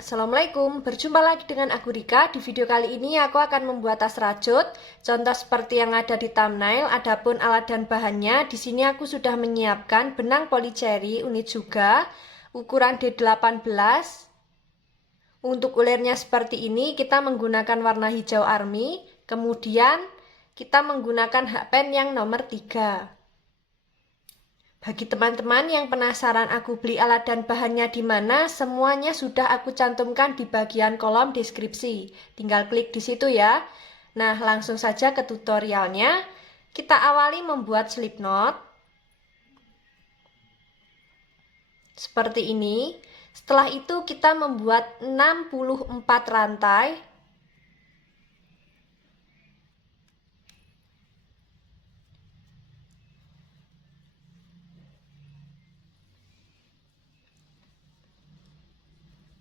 Assalamualaikum, berjumpa lagi dengan aku Rika. Di video kali ini aku akan membuat tas rajut. Contoh seperti yang ada di thumbnail. Adapun alat dan bahannya, di sini aku sudah menyiapkan benang polycherry unit juga, ukuran D18. Untuk ulirnya seperti ini, kita menggunakan warna hijau army. Kemudian kita menggunakan hakpen yang nomor 3. Bagi teman-teman yang penasaran aku beli alat dan bahannya di mana, semuanya sudah aku cantumkan di bagian kolom deskripsi. Tinggal klik di situ ya. Nah, langsung saja ke tutorialnya. Kita awali membuat slip knot. Seperti ini. Setelah itu kita membuat 64 rantai.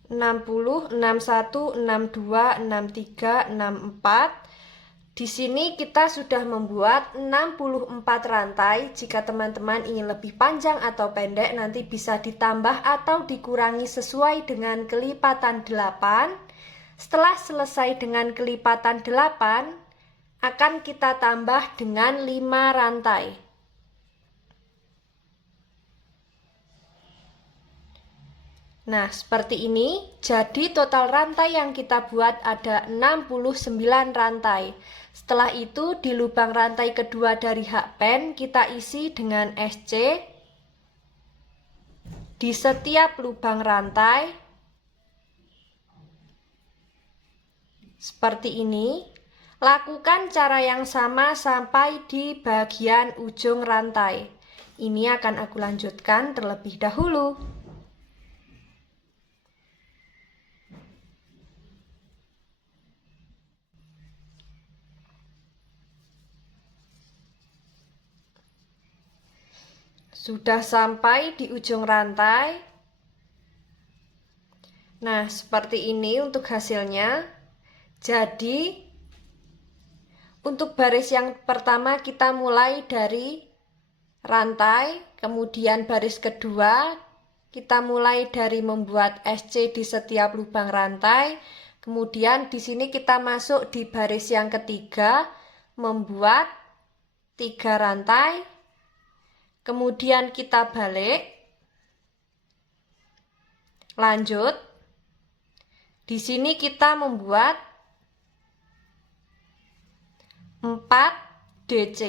60, 61, 62, 63, 64. Di sini kita sudah membuat 64 rantai. Jika teman-teman ingin lebih panjang atau pendek, nanti bisa ditambah atau dikurangi sesuai dengan kelipatan 8. Setelah selesai dengan kelipatan 8, akan kita tambah dengan 5 rantai. Nah, seperti ini. Jadi total rantai yang kita buat ada 69 rantai. Setelah itu di lubang rantai kedua dari hakpen kita isi dengan SC. Di setiap lubang rantai. Seperti ini. Lakukan cara yang sama sampai di bagian ujung rantai. Ini akan aku lanjutkan terlebih dahulu. Sudah sampai di ujung rantai. Nah, seperti ini untuk hasilnya. Jadi, untuk baris yang pertama kita mulai dari rantai, kemudian baris kedua kita mulai dari membuat SC di setiap lubang rantai. Kemudian di sini kita masuk di baris yang ketiga, membuat 3 rantai. Kemudian kita balik. Lanjut. Di sini kita membuat 4 DC.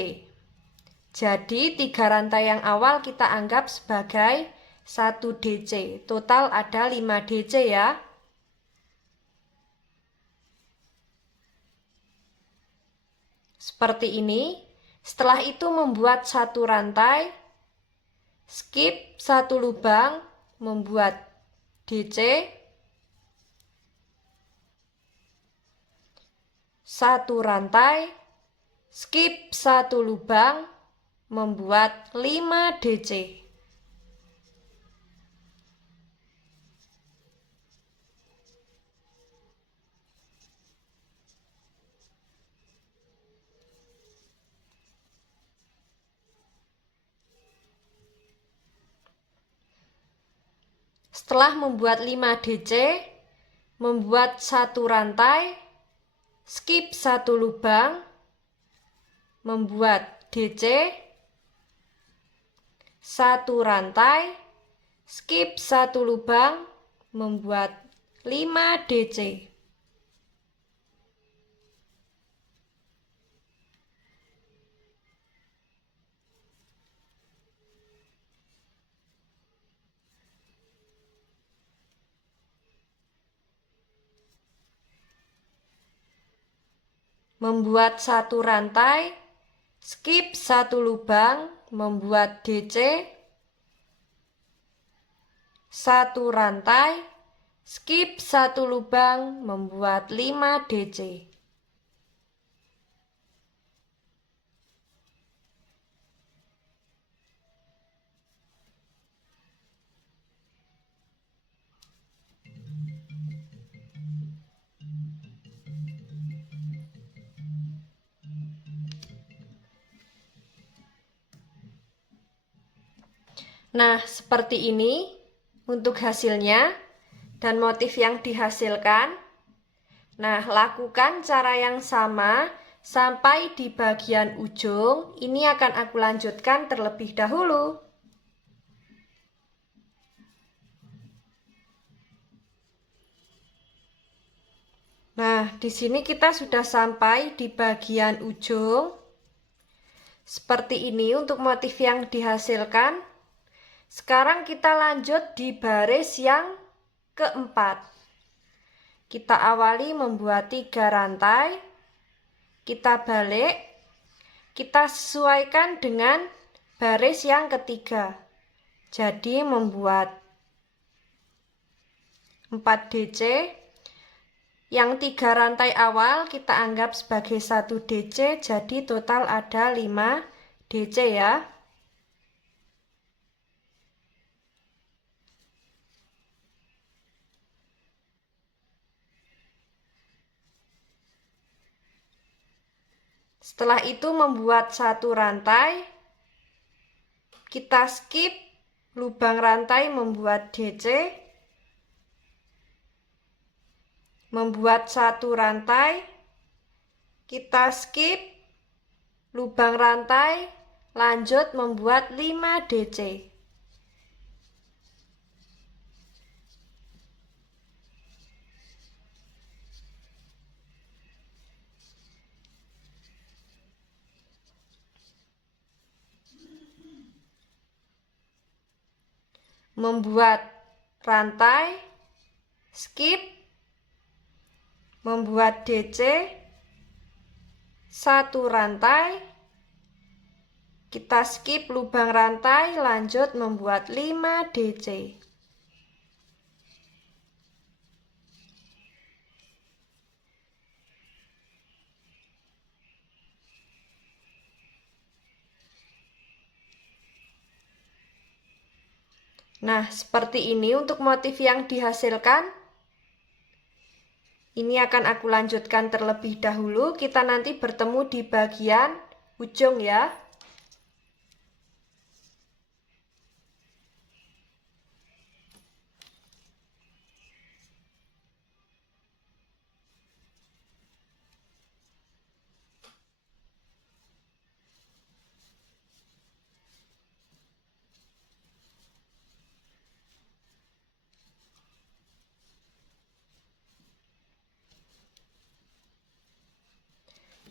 Jadi 3 rantai yang awal kita anggap sebagai 1 DC. Total ada 5 DC ya. Seperti ini. Setelah itu membuat 1 rantai. Skip 1 lubang, membuat DC. 1 rantai, skip 1 lubang, membuat 5 DC. Setelah membuat 5 DC, membuat 1 rantai, skip 1 lubang, membuat DC, 1 rantai, skip 1 lubang, membuat 5 DC. Membuat 1 rantai, skip 1 lubang, membuat DC, 1 rantai, skip 1 lubang, membuat 5 DC. Nah, seperti ini untuk hasilnya. dan motif yang dihasilkan. Nah, lakukan cara yang sama sampai di bagian ujung. Ini akan aku lanjutkan terlebih dahulu. Nah, di sini kita sudah sampai di bagian ujung. Seperti ini untuk motif yang dihasilkan. Sekarang kita lanjut di baris yang keempat. Kita awali membuat 3 rantai. Kita balik. Kita sesuaikan dengan baris yang ketiga. Jadi membuat 4 DC. Yang 3 rantai awal kita anggap sebagai 1 DC, jadi total ada 5 DC ya. Setelah itu membuat 1 rantai, kita skip lubang rantai membuat DC, membuat 1 rantai, kita skip lubang rantai, lanjut membuat 5 DC. Membuat rantai, skip, membuat DC, 1 rantai, kita skip lubang rantai, lanjut membuat 5 DC. Nah, seperti ini untuk motif yang dihasilkan. Ini akan aku lanjutkan terlebih dahulu. Kita nanti bertemu di bagian ujung ya.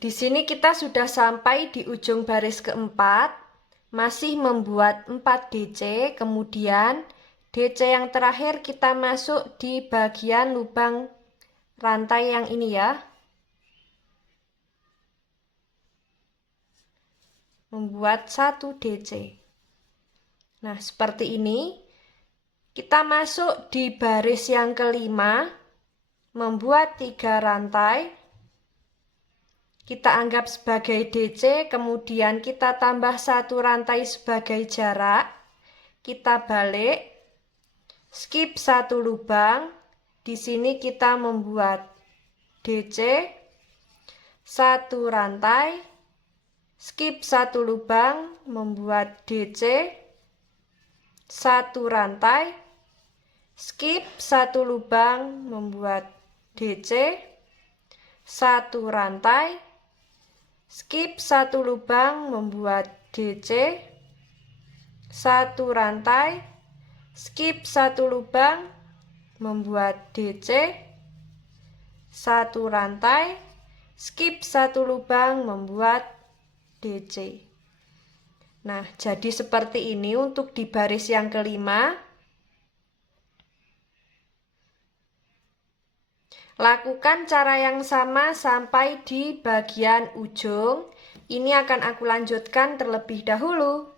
Di sini kita sudah sampai di ujung baris keempat, masih membuat 4 DC, kemudian DC yang terakhir kita masuk di bagian lubang rantai yang ini ya. Membuat 1 DC. Nah, seperti ini. Kita masuk di baris yang kelima, membuat 3 rantai. Kita anggap sebagai DC, kemudian kita tambah 1 rantai sebagai jarak. Kita balik, skip 1 lubang. Di sini kita membuat DC, 1 rantai, skip 1 lubang, membuat DC, 1 rantai, skip 1 lubang, membuat DC, 1 rantai, skip 1 lubang, membuat DC, 1 rantai, skip 1 lubang, membuat DC, 1 rantai, skip 1 lubang, membuat DC. Nah, jadi seperti ini untuk di baris yang kelima. Lakukan cara yang sama sampai di bagian ujung. Ini akan aku lanjutkan terlebih dahulu.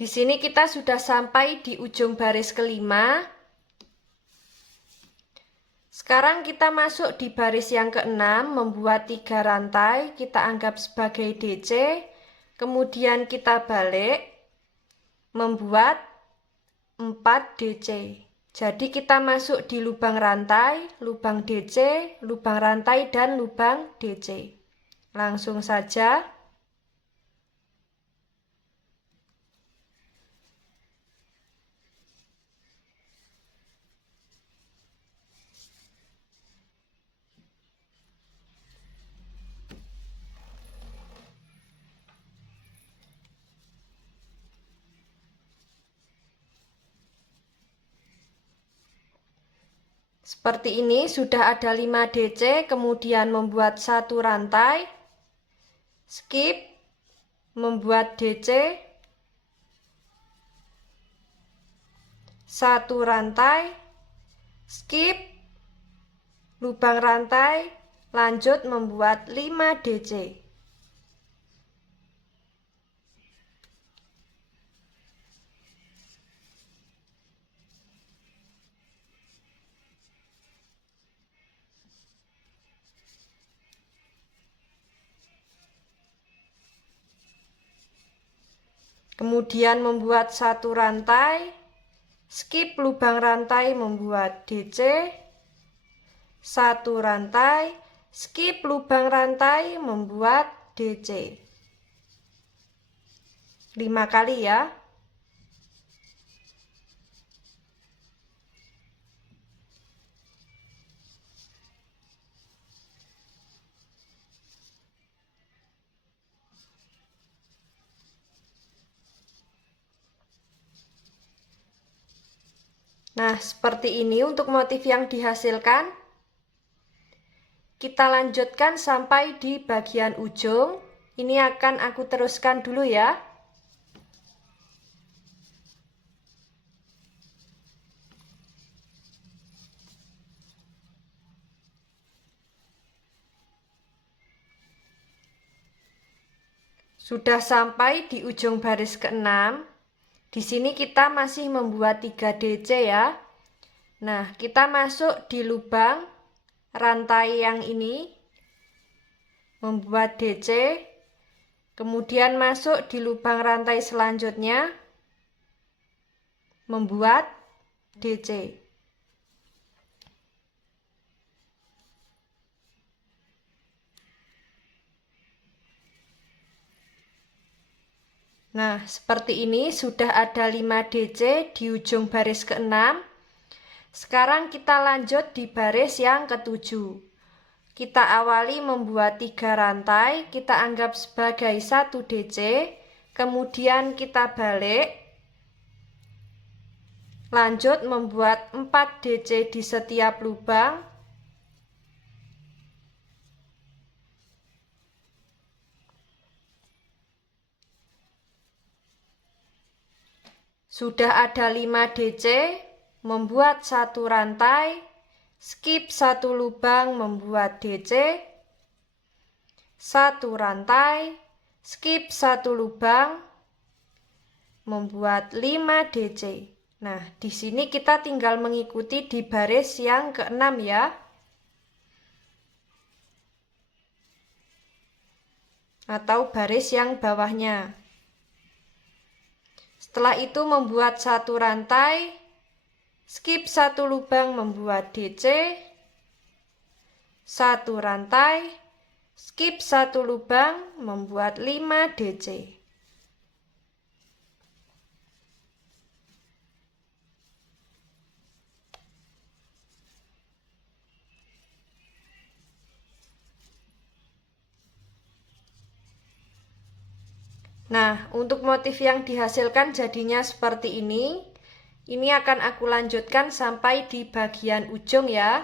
Di sini kita sudah sampai di ujung baris kelima. Sekarang kita masuk di baris yang keenam, membuat 3 rantai, kita anggap sebagai DC, kemudian kita balik, membuat 4 DC. Jadi kita masuk di lubang rantai, lubang DC, lubang rantai, dan lubang DC. Langsung saja. Seperti ini sudah ada 5 DC, kemudian membuat satu rantai, skip, membuat DC, satu rantai, skip, lubang rantai, lanjut membuat 5 DC. Kemudian membuat satu rantai, skip lubang rantai, membuat DC, satu rantai, skip lubang rantai, membuat DC. 5 kali ya. Nah, seperti ini untuk motif yang dihasilkan. Kita lanjutkan sampai di bagian ujung. Ini akan aku teruskan dulu ya. Sudah sampai di ujung baris ke-6. Di sini kita masih membuat 3 DC ya. Nah, kita masuk di lubang rantai yang ini, membuat DC, kemudian masuk di lubang rantai selanjutnya, membuat DC. Nah, seperti ini sudah ada 5 DC di ujung baris ke-6. Sekarang kita lanjut di baris yang ke-7. Kita awali membuat 3 rantai, kita anggap sebagai 1 DC, kemudian kita balik. Lanjut membuat 4 DC di setiap lubang. Sudah ada 5 DC, membuat satu rantai, skip satu lubang, membuat DC, satu rantai, skip satu lubang, membuat 5 DC. Nah, di sini kita tinggal mengikuti di baris yang ke-6 ya. Atau baris yang bawahnya. Setelah itu membuat satu rantai, skip satu lubang, membuat DC, satu rantai, skip satu lubang, membuat 5 DC. Nah, untuk motif yang dihasilkan jadinya seperti ini. Ini akan aku lanjutkan sampai di bagian ujung ya.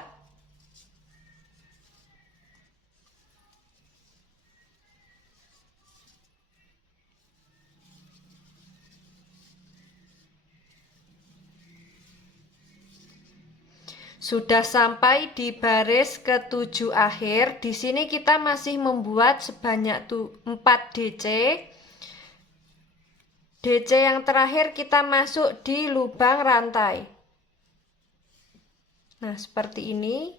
Sudah sampai di baris ke-7 akhir. Di sini kita masih membuat sebanyak 4 DC. DC yang terakhir kita masuk di lubang rantai. Nah, seperti ini.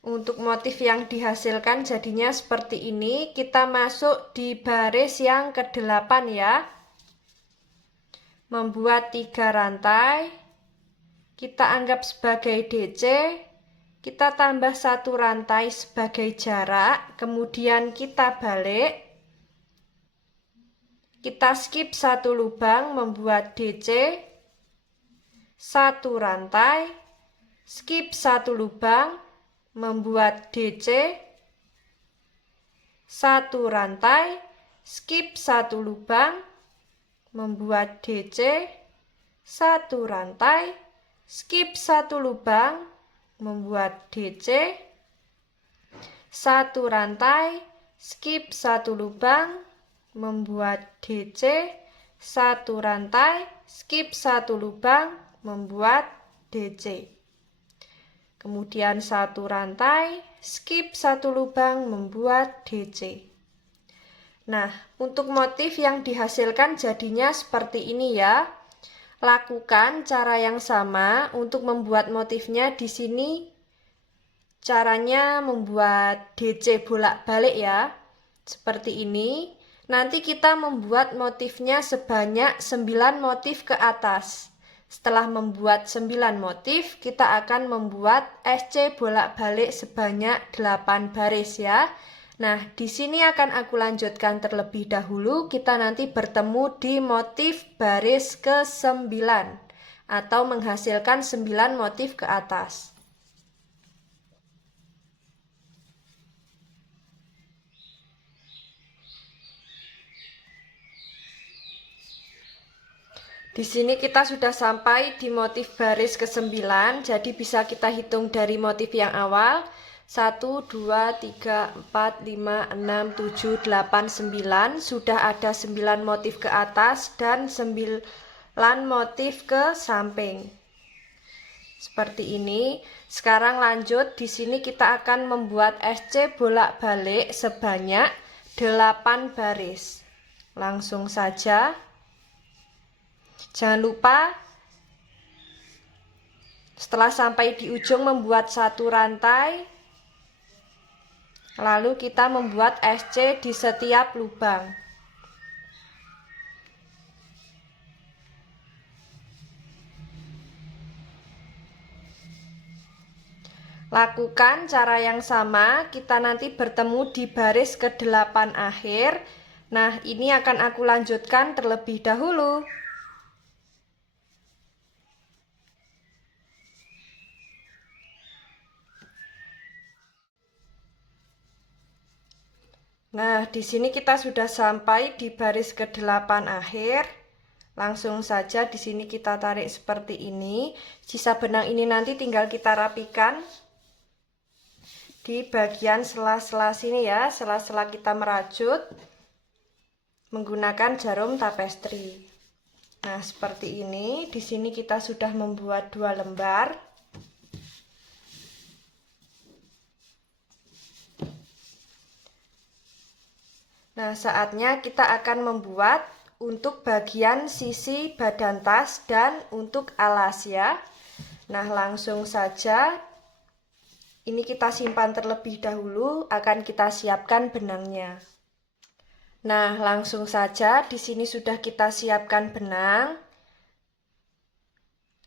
Untuk motif yang dihasilkan jadinya seperti ini. Kita masuk di baris yang ke-8 ya. membuat 3 rantai, kita anggap sebagai DC, kita tambah 1 rantai sebagai jarak, kemudian kita balik, kita skip 1 lubang membuat DC, 1 rantai, skip 1 lubang membuat DC, 1 rantai, skip 1 lubang membuat DC, 1 rantai, skip 1 lubang membuat DC, 1 rantai, skip 1 lubang membuat DC, 1 rantai, skip 1 lubang membuat DC. Kemudian 1 rantai, skip 1 lubang membuat DC. Nah, untuk motif yang dihasilkan jadinya seperti ini ya. Lakukan cara yang sama untuk membuat motifnya di sini. Caranya membuat DC bolak-balik ya. Seperti ini. Nanti kita membuat motifnya sebanyak 9 motif ke atas. Setelah membuat 9 motif, kita akan membuat SC bolak-balik sebanyak 8 baris ya. Nah, di sini akan aku lanjutkan terlebih dahulu. Kita nanti bertemu di motif baris ke-9 atau menghasilkan 9 motif ke atas. Di sini kita sudah sampai di motif baris ke-9, jadi bisa kita hitung dari motif yang awal. 1, 2, 3, 4, 5, 6, 7, 8, 9. Sudah ada 9 motif ke atas dan 9 motif ke samping. Seperti ini. Sekarang lanjut, di sini kita akan membuat SC bolak-balik sebanyak 8 baris. Langsung saja. Jangan lupa setelah sampai di ujung membuat 1 rantai. Lalu kita membuat SC di setiap lubang. Lakukan cara yang sama, kita nanti bertemu di baris ke-8 akhir. Nah, ini akan aku lanjutkan terlebih dahulu. Nah, di sini kita sudah sampai di baris ke-8 akhir. Langsung saja di sini kita tarik seperti ini. Sisa benang ini nanti tinggal kita rapikan di bagian sela-sela sini ya. Sela-sela kita merajut menggunakan jarum tapestri. Nah, seperti ini. Di sini kita sudah membuat 2 lembar. Nah, saatnya kita akan membuat untuk bagian sisi badan tas dan untuk alas ya. Nah, langsung saja ini kita simpan terlebih dahulu, akan kita siapkan benangnya. Nah, langsung saja di sini sudah kita siapkan benang.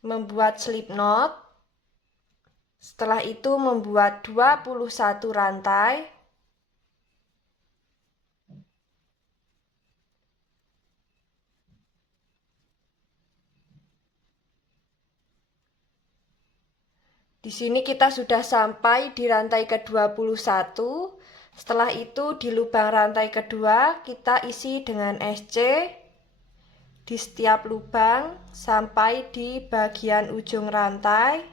Membuat slip knot. Setelah itu membuat 21 rantai. Di sini kita sudah sampai di rantai ke-21. Setelah itu di lubang rantai kedua kita isi dengan SC di setiap lubang sampai di bagian ujung rantai.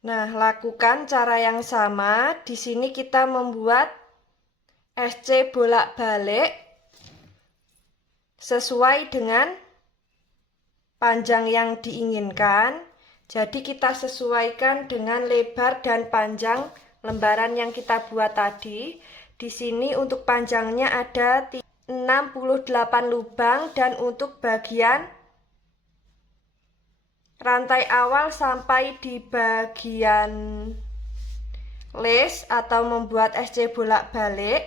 Nah, lakukan cara yang sama. Di sini kita membuat SC bolak-balik sesuai dengan panjang yang diinginkan. Jadi kita sesuaikan dengan lebar dan panjang lembaran yang kita buat tadi. Di sini untuk panjangnya ada 6 68 lubang, dan untuk bagian rantai awal sampai di bagian lace atau membuat SC bolak-balik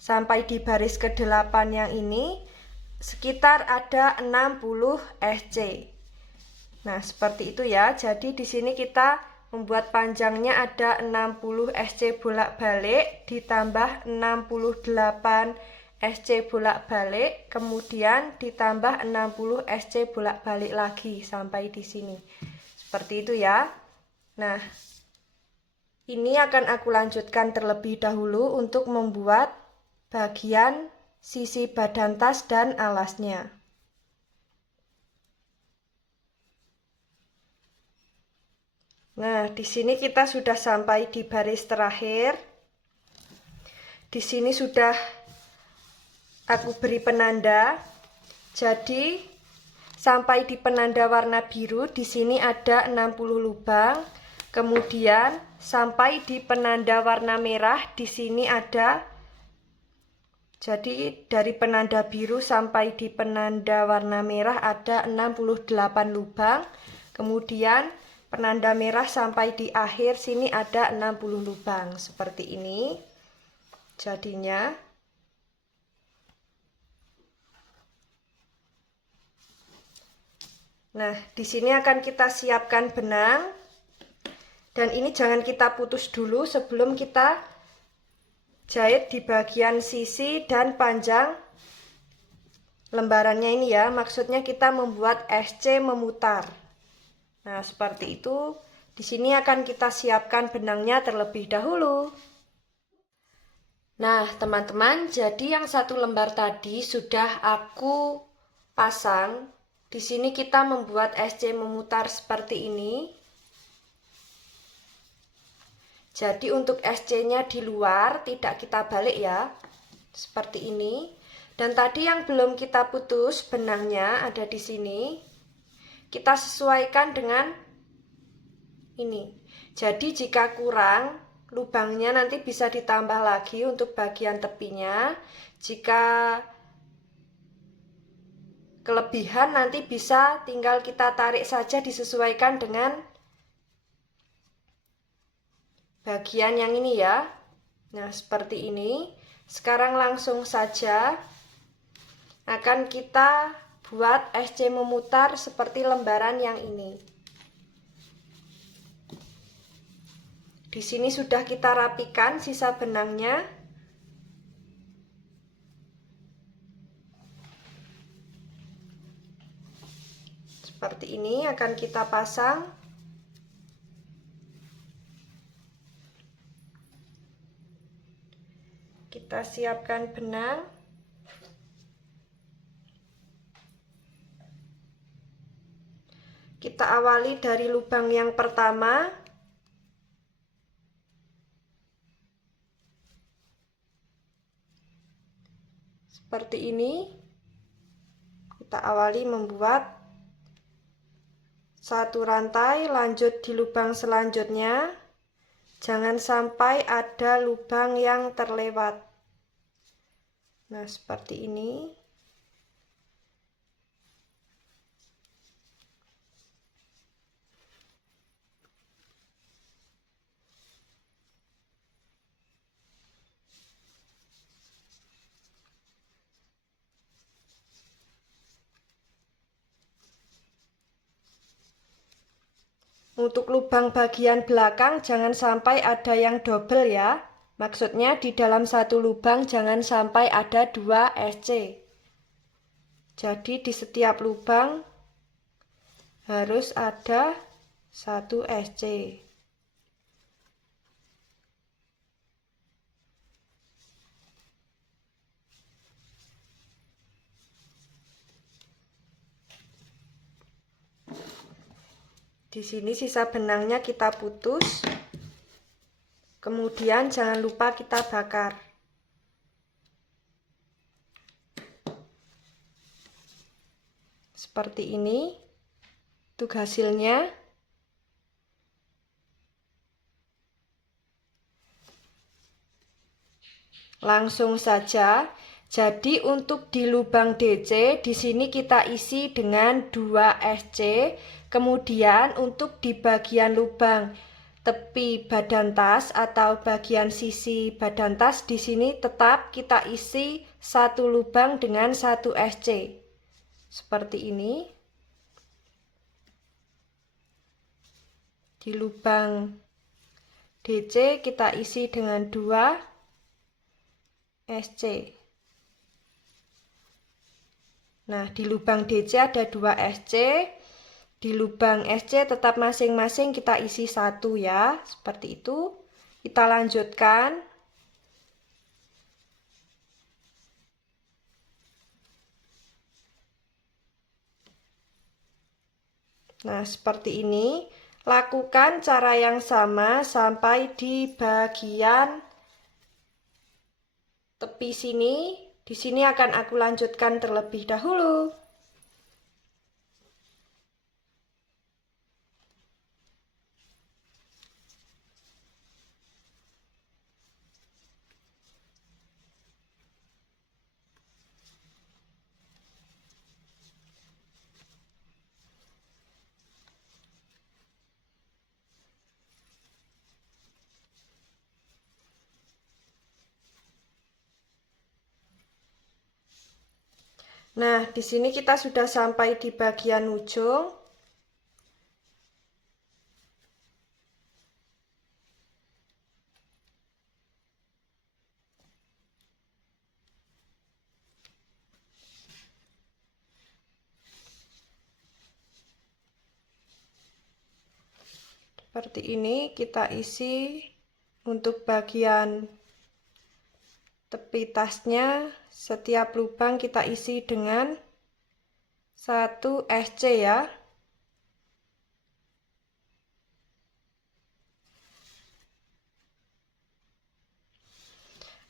sampai di baris ke-8 yang ini sekitar ada 60 SC. Nah, seperti itu ya. Jadi di sini kita membuat panjangnya ada 60 SC bolak-balik ditambah 68 SC bolak-balik, kemudian ditambah 60 SC bolak-balik lagi sampai di sini. Seperti itu ya. Nah, ini akan aku lanjutkan terlebih dahulu untuk membuat bagian sisi badan tas dan alasnya. Nah, di sini kita sudah sampai di baris terakhir. Di sini sudah aku beri penanda. Jadi, sampai di penanda warna biru, di sini ada 60 lubang. Kemudian sampai di penanda warna merah di sini ada, jadi dari penanda biru sampai di penanda warna merah ada 68 lubang. Kemudian penanda merah sampai di akhir sini ada 60 lubang. Seperti ini jadinya. Nah, di sini akan kita siapkan benang. Dan ini jangan kita putus dulu sebelum kita jahit di bagian sisi dan panjang lembarannya ini ya. Maksudnya kita membuat SC memutar. Nah, seperti itu. Di sini akan kita siapkan benangnya terlebih dahulu. Nah, teman-teman, jadi yang satu lembar tadi sudah aku pasang. Di sini kita membuat SC memutar seperti ini. Jadi untuk SC-nya di luar tidak kita balik ya, seperti ini. Dan tadi yang belum kita putus benangnya ada di sini. Kita sesuaikan dengan ini. Jadi jika kurang lubangnya nanti bisa ditambah lagi untuk bagian tepinya. Jika kelebihan nanti bisa tinggal kita tarik saja, disesuaikan dengan bagian yang ini ya. Nah, seperti ini. Sekarang langsung saja akan kita buat SC memutar seperti lembaran yang ini. Di sini sudah kita rapikan sisa benangnya. Seperti ini akan kita pasang. Kita siapkan benang. Kita awali dari lubang yang pertama. Seperti ini. Kita awali membuat satu rantai, lanjut di lubang selanjutnya. Jangan sampai ada lubang yang terlewat. Nah, seperti ini. Untuk lubang bagian belakang jangan sampai ada yang double ya. Maksudnya di dalam satu lubang jangan sampai ada 2 SC. Jadi di setiap lubang harus ada 1 SC. Di sini sisa benangnya kita putus. Kemudian jangan lupa kita bakar. Seperti ini. Untuk hasilnya. Langsung saja. Jadi untuk di lubang DC di sini kita isi dengan 2 SC. Kemudian untuk di bagian lubang tepi badan tas atau bagian sisi badan tas di sini tetap kita isi 1 lubang dengan 1 SC. Seperti ini. Di lubang DC kita isi dengan 2 SC. Nah, di lubang DC ada 2 SC. Di lubang SC tetap masing-masing kita isi 1 ya. Seperti itu. Kita lanjutkan. Nah, seperti ini. Lakukan cara yang sama sampai di bagian tepi sini. Di sini akan aku lanjutkan terlebih dahulu. Nah, di sini kita sudah sampai di bagian ujung. Seperti ini kita isi untuk bagian tepi tasnya. Setiap lubang kita isi dengan 1 SC ya.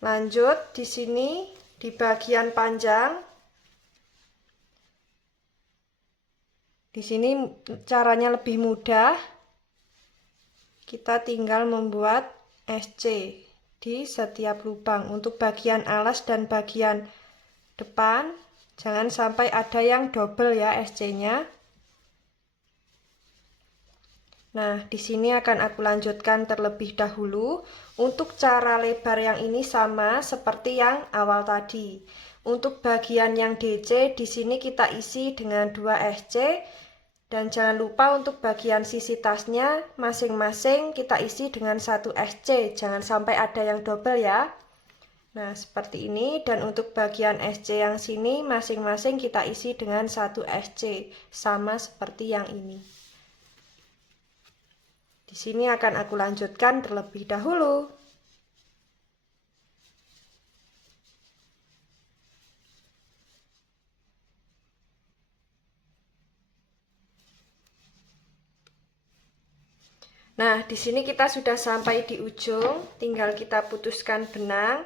Lanjut di sini di bagian panjang. Di sini caranya lebih mudah. Kita tinggal membuat SC di setiap lubang. Untuk bagian alas dan bagian depan, jangan sampai ada yang double ya SC-nya. Nah, di sini akan aku lanjutkan terlebih dahulu. Untuk cara lebar yang ini sama seperti yang awal tadi. Untuk bagian yang DC, di sini kita isi dengan 2 SC. Dan jangan lupa untuk bagian sisi tasnya masing-masing kita isi dengan 1 SC. Jangan sampai ada yang double ya. Nah, seperti ini. Dan untuk bagian SC yang sini masing-masing kita isi dengan 1 SC. Sama seperti yang ini. Di sini akan aku lanjutkan terlebih dahulu. Nah, di sini kita sudah sampai di ujung, tinggal kita putuskan benang.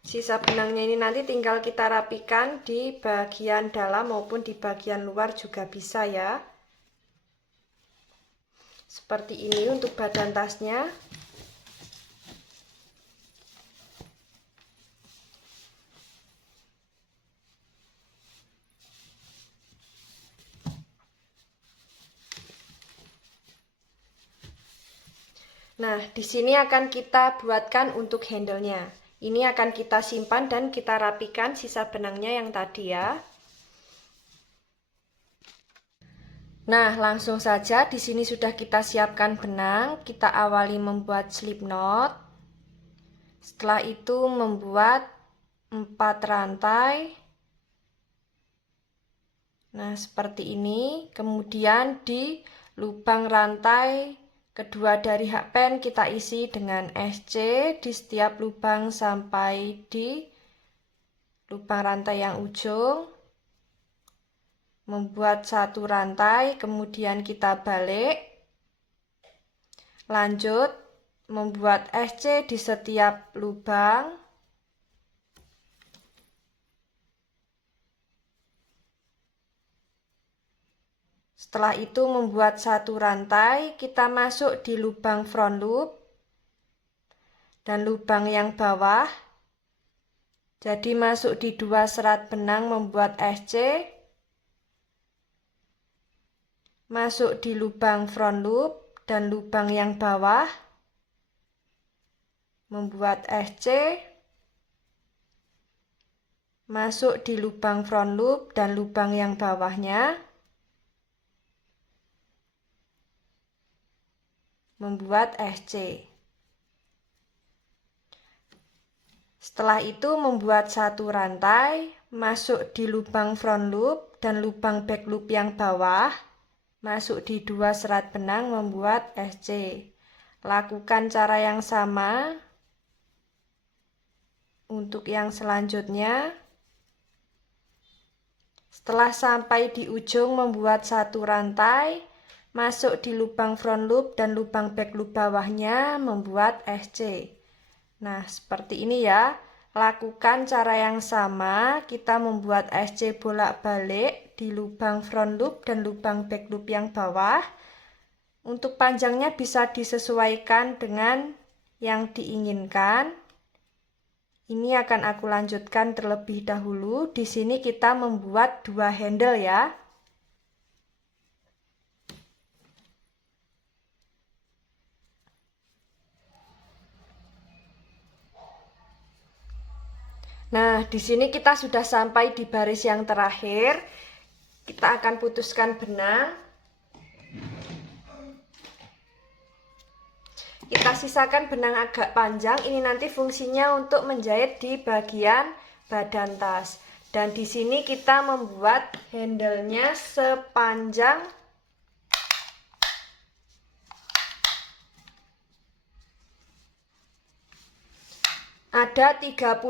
Sisa benangnya ini nanti tinggal kita rapikan di bagian dalam maupun di bagian luar juga bisa ya. Seperti ini untuk badan tasnya. Nah, di sini akan kita buatkan untuk handle-nya. Ini akan kita simpan dan kita rapikan sisa benangnya yang tadi ya. Nah, langsung saja di sini sudah kita siapkan benang. Kita awali membuat slip knot. Setelah itu membuat 4 rantai. Nah, seperti ini. Kemudian di lubang rantai kedua dari hakpen kita isi dengan SC di setiap lubang sampai di lubang rantai yang ujung. Membuat 1 rantai, kemudian kita balik. Lanjut membuat SC di setiap lubang. Setelah itu membuat 1 rantai, kita masuk di lubang front loop dan lubang yang bawah. Jadi masuk di 2 serat benang membuat SC, masuk di lubang front loop dan lubang yang bawah, membuat SC, masuk di lubang front loop dan lubang yang bawahnya, membuat SC. Setelah itu membuat satu rantai, masuk di lubang front loop dan lubang back loop yang bawah, masuk di 2 serat benang membuat SC. Lakukan cara yang sama untuk yang selanjutnya. Setelah sampai di ujung membuat satu rantai, masuk di lubang front loop dan lubang back loop bawahnya membuat SC. Nah, seperti ini ya. Lakukan cara yang sama, kita membuat SC bolak-balik di lubang front loop dan lubang back loop yang bawah. Untuk panjangnya bisa disesuaikan dengan yang diinginkan. Ini akan aku lanjutkan terlebih dahulu. Di sini kita membuat 2 handle ya. Nah, di sini kita sudah sampai di baris yang terakhir. Kita akan putuskan benang. Kita sisakan benang agak panjang. Ini nanti fungsinya untuk menjahit di bagian badan tas. Dan di sini kita membuat handle-nya sepanjang ada 32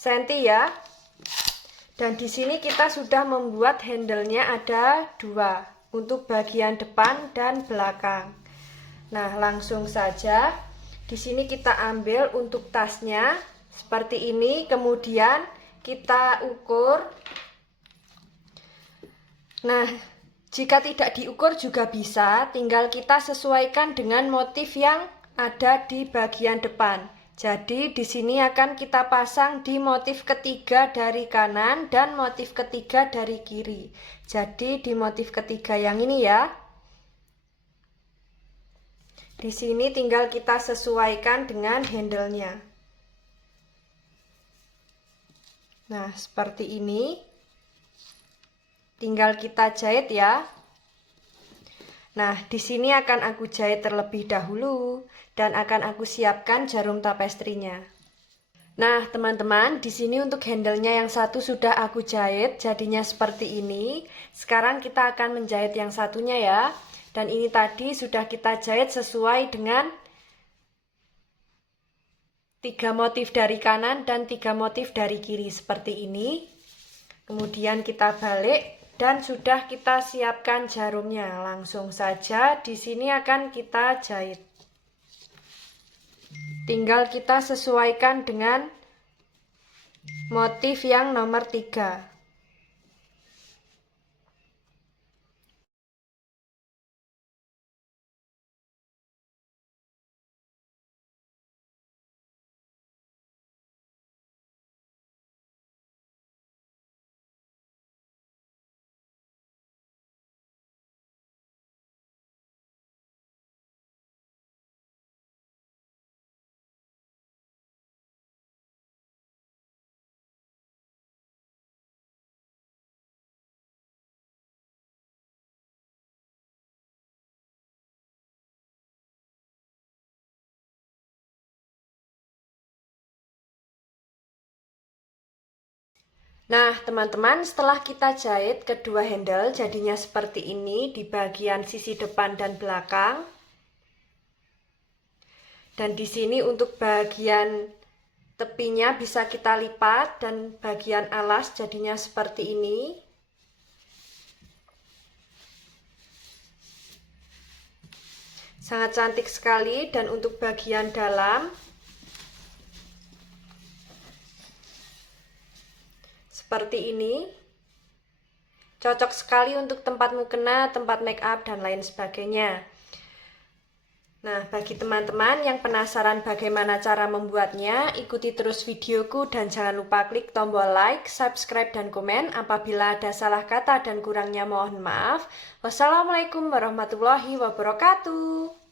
cm ya. Dan di sini kita sudah membuat handle-nya ada 2 untuk bagian depan dan belakang. Nah, langsung saja di sini kita ambil untuk tasnya seperti ini, kemudian kita ukur. Nah, jika tidak diukur juga bisa, tinggal kita sesuaikan dengan motif yang ada di bagian depan. Jadi di sini akan kita pasang di motif ketiga dari kanan dan motif ketiga dari kiri. Jadi di motif ketiga yang ini ya. Di sini tinggal kita sesuaikan dengan handle-nya. Nah, seperti ini. Tinggal kita jahit ya. Nah, di sini akan aku jahit terlebih dahulu dan akan aku siapkan jarum tapestrinya. Nah, teman-teman, di sini untuk handle-nya yang satu sudah aku jahit, jadinya seperti ini. Sekarang kita akan menjahit yang satunya ya. Dan ini tadi sudah kita jahit sesuai dengan 3 motif dari kanan dan 3 motif dari kiri seperti ini. Kemudian kita balik. Dan sudah kita siapkan jarumnya. Langsung saja di sini akan kita jahit. Tinggal kita sesuaikan dengan motif yang nomor 3. Nah, teman-teman, setelah kita jahit kedua handle jadinya seperti ini di bagian sisi depan dan belakang. Dan di sini untuk bagian tepinya bisa kita lipat dan bagian alas jadinya seperti ini. Sangat cantik sekali. Dan untuk bagian dalam seperti ini. Cocok sekali untuk tempat mukena, tempat make up, dan lain sebagainya. Nah, bagi teman-teman yang penasaran bagaimana cara membuatnya, ikuti terus videoku dan jangan lupa klik tombol like, subscribe, dan komen. Apabila ada salah kata dan kurangnya mohon maaf. Wassalamualaikum warahmatullahi wabarakatuh.